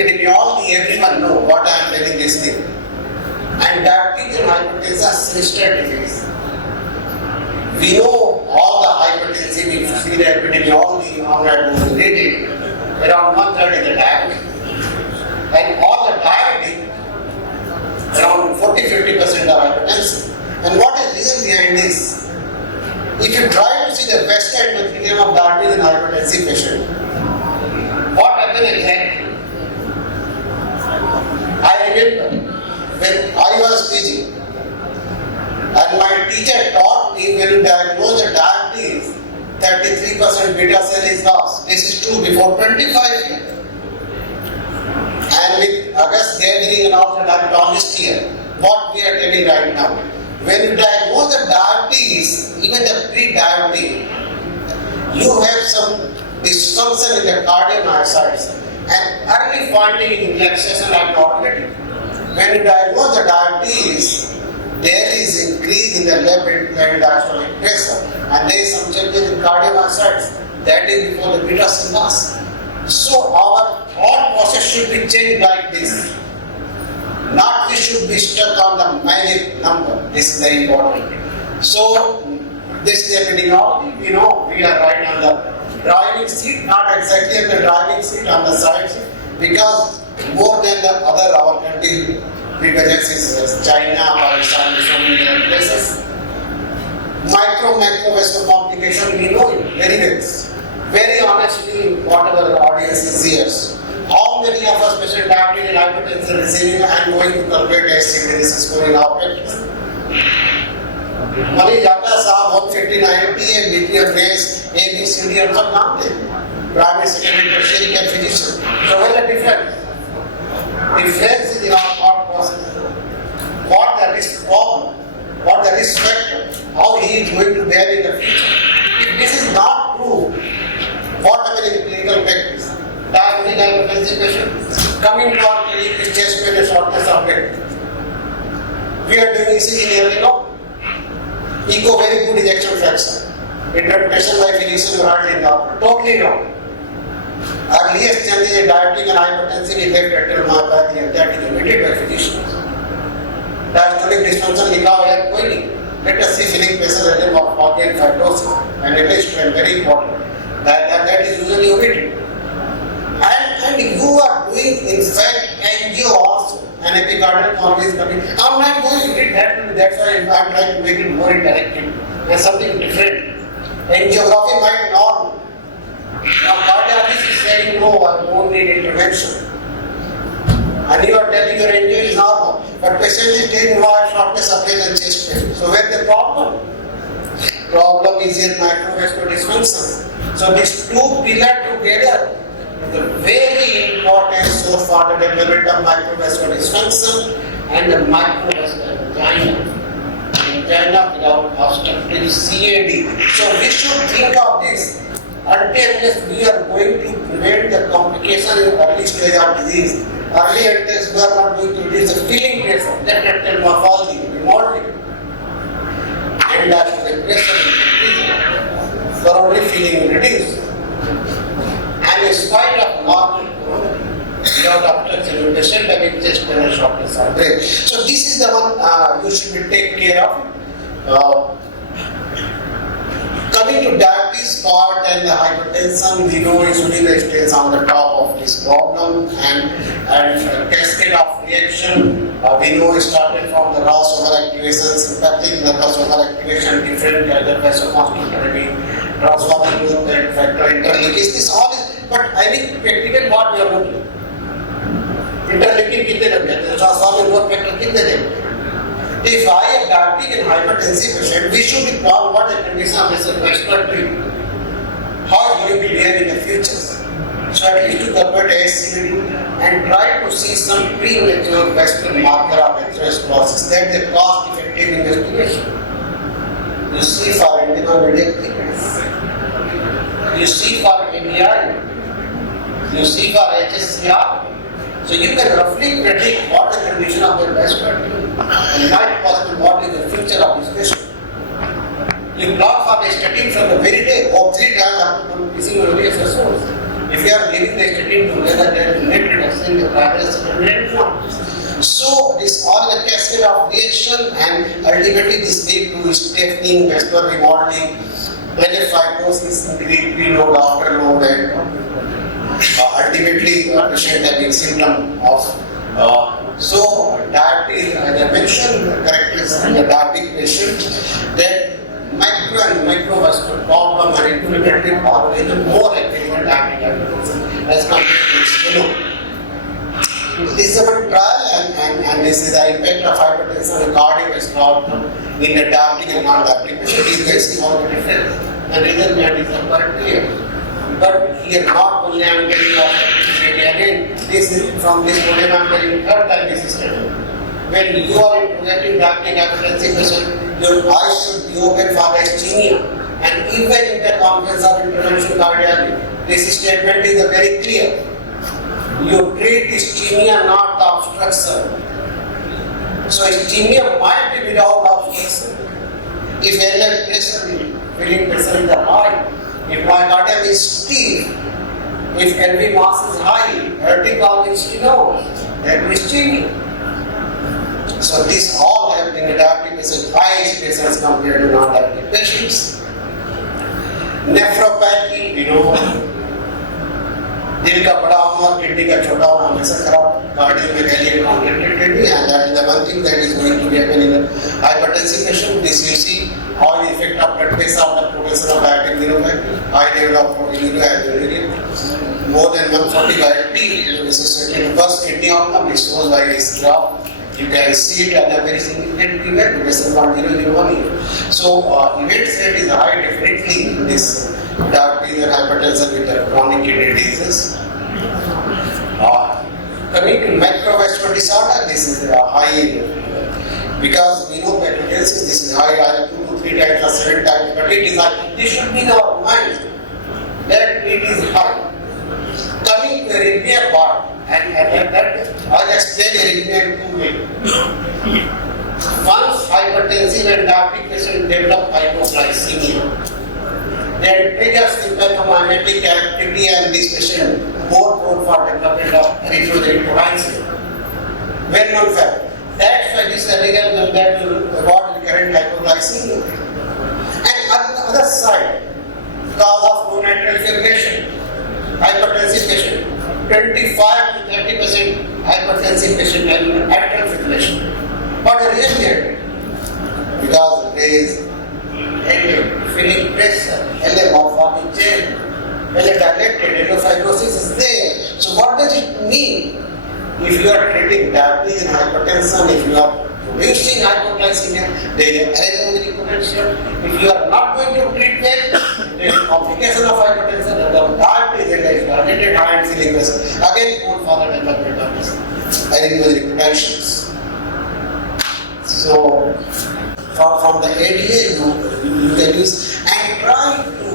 epidemiology, everyone know what I am telling this thing. And diabetes and hypertension are sinister disease. We know all the hypertensive, if you see the epidemiology on that related, around 1/3 is the diabetic. And all the diabetic, around 40-50% are hypertensive. And what is the reason behind this? If you try to see the Western continuum of diabetes and hypertensive patient, what happened exactly? I remember when I was teaching, and my teacher taught me when you diagnose the diabetes, 33% beta cell is lost. This is true before 25 years. And with August gathering and all the diabetologist here, what we are telling right now, when you diagnose the diabetes, even the pre-diabetes, you have some dysfunction in the cardiomyocytes and early finding in relaxation abnormality. When you diagnose the diabetes, there is increase in the left ventricular diastolic pressure and there is some changes in cardiomyocytes. That is before the beta cell loss. So our thought process should be changed like this. Not we should be stuck on the magic number. This is very important. So this is epidemiology. We know we are right on the driving seat, not exactly on the driving seat, on the side seat, because more than the other our country represents China, Pakistan, so many other places. Macrovascular complication, we know it very well. Very honestly, whatever the audience is here, how many of us patient diabetes and hypertension receiving and going to calculate SCD, this is going out मरीज आता है साहब 159 है BP और face ABCD और सब नाम थे प्राइमरी सेकेंडरी टर्शियरी के physician so what is the difference is in our thought process what the risk problem what the risk factor how he is going to bear in the future if this is not true what are the clinical practice diabetic hypertensive patient coming to our clinic with chest pain and shortness of breath we are doing ECG nearly no echo very good ejection fraction interpretation by physician hardly no totally no earliest changes in diabetic and hypertensive effect rectal myopathy and that is omitted by physicians diastolic dysfunction लिखा हुआ है कोई नहीं let us see filling pressure rhythm of organ fibrosis and it is very important that is usually omitted and you are doing in fact angio also an epicardial convoy is coming. I'm not going to read that, that's why I'm trying to make it more interactive. There's something different. Angiography might normal. Now cardiologist is saying no, I don't need intervention. And you are telling your angio is normal. But patient is telling no, I have shortness of breath and chest pain. So where's the problem? Problem is in microvascular dysfunction. So these two pillars together the very important source for the development of microvascular dysfunction and the microvascular angina without obstructive CAD. So we should think of this unless we are going to prevent the complication in early stage of disease. Early unless we are not going to reduce the filling pressure, that rectal morphology, remodeling, and that the pressure is increasing, thoroughly filling will reduce. And in spite of normal without obstruction, patient having chest pain and shortness of breath. So this is the one you should take care of. Coming to diabetes part and the hypertension, we know insulin stays on the top of this problem and cascade of reaction. We know it started from the ROS overactivation, sympathetic nervous overactivation, different other vasoconstrictor, transformer growth factor, interleukins. This all is. But I mean, practical what we are looking. Interleukin कितने लग जाते हैं? Transformer growth factor कितने देते हैं? If I am diabetic and hypertensive patient, we should be told what the condition of this vascular treatment. How is going to be there in the future? So at least to calculate ASCVD and try to see some premature vascular marker of atherosclerosis. That is a cost-effective investigation. You see for intermediate thickness. You see for ABI. You see for HSCR. So you can roughly predict what the condition of the vascular and might possibly what is the future of this patient. You plot for the statin from the very day, obviously after producing your source. If If you are living the statin together, there is net reduction in the primary secondary endpoint. So this all a cascade of reaction, and ultimately this lead to stiffening, vascular remodeling, fibrosis, pre-load, after load, and ultimately patient having symptom of so diabetes, as I mentioned, characteristics in the diabetic patient, that micro and microvascular problem are inflammatory always more active in diabetic as compared to spheno. This is a trial, and this is the impact of hypertension and cardiovascular outcome in the diabetic and non-diabetic patient. You can see how the difference. The reason that is quite clear. But here not only I am telling you again, this is from this problem I am telling third time this is taken. When you are getting diabetic hypertensive patient, your eyes should be open for the ischemia. And even in the conference of interventional cardiology, this statement is very clear. You treat ischemia, not the obstruction. So ischemia might be without obstruction. If LF pressure, filling pressure is high, if myocardium is stiff, if LV mass is high, vertical is stenosis, then ischemia. So these all have been diabetic patients, high patients compared to non-diabetic patients. Nephropathy, we know. दिल का बड़ा होना और kidney का छोटा होना हमेशा खराब cardiomegaly and congenital kidney, and that is the one thing that is going to be happening in the hypertensive patient. This you see how the effect of blood pressure on the progression of diabetic neuropathy, high level of proteinuria, more than 140 by T. This is certainly the first kidney outcome. It shows by this graph. You can see it as a very significant event because of 0.001. So event rate is high definitely in this diabetes and hypertension with the chronic kidney diseases. Coming to macrovascular disorder, this is high because we know that this is high 2 to 3 times or 7 times, but it is high. This should be in our mind that it is high. Coming to arrhythmia part, and that I'll explain arrhythmia in two ways. Once hypertensive and diabetic patient develop hypoglycemia, that triggers symptomatic activity, and this patient more prone for development of erythropoiesis. Well-known fact. That's why this elegant that will avoid recurrent hypoglycemia. And on the other side, cause of pronatral fibrillation, hypertensive patient, 25 to 30% hypertensive patient having atrial fibrillation. What the reason here? Because there is filling pressure, LA morphonic chain, LA dilated, LA fibrosis is there. So what does it mean? If you are treating diabetes and hypertension, if you are producing hypoglycemia, there is arrhythmogenic potential. If you are not going to treat well, there is complication of hypertension, and the diabetes and there is dilated high and filling pressure. Again, prone for the development of this arrhythmogenic potentials. So from the ADA, you can use and try to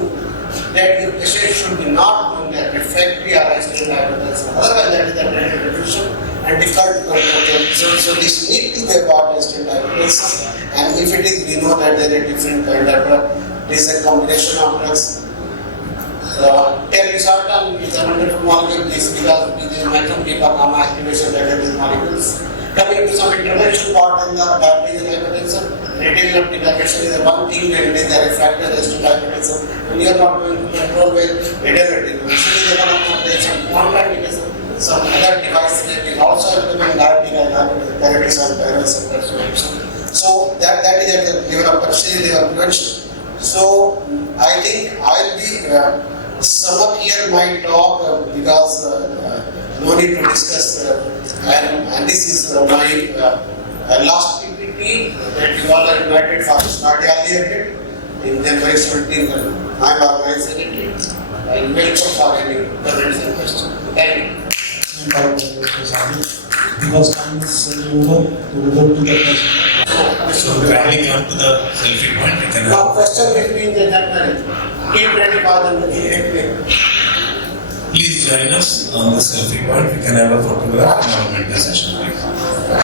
that your patient should be not doing that refractory or isolated hypertension. Otherwise, that is the drainage diffusion and difficult to control. So this need to be about isolated hypertension. And if it is, we know that there is a different kind of drug. This is a combination of drugs. Telmisartan is a wonderful molecule. This because it is microbial gamma activation that is molecules. Coming to some intervention part in the diabetes and hypertension, retail application is one thing, and it is a refractory resistant hypertension. When you are not going to control well, retail intervention is one of the application. Contraindication, some other devices that will also implement diabetes and hypertension, diabetes and hypertension. So that is at the level of tertiary level prevention. So I think I will be sum up here my talk because no need to discuss. And this is my last PPT that you all are invited for cardiology in January 17th. I am organizing it. I will welcome for any comments and questions. Thank you. Because time is over, to go to the question. So kindly come to the selfie point. You can Now question between the gentlemen. Keep ready for the please join us on the selfie point. We can have a photograph and our mentor session, please.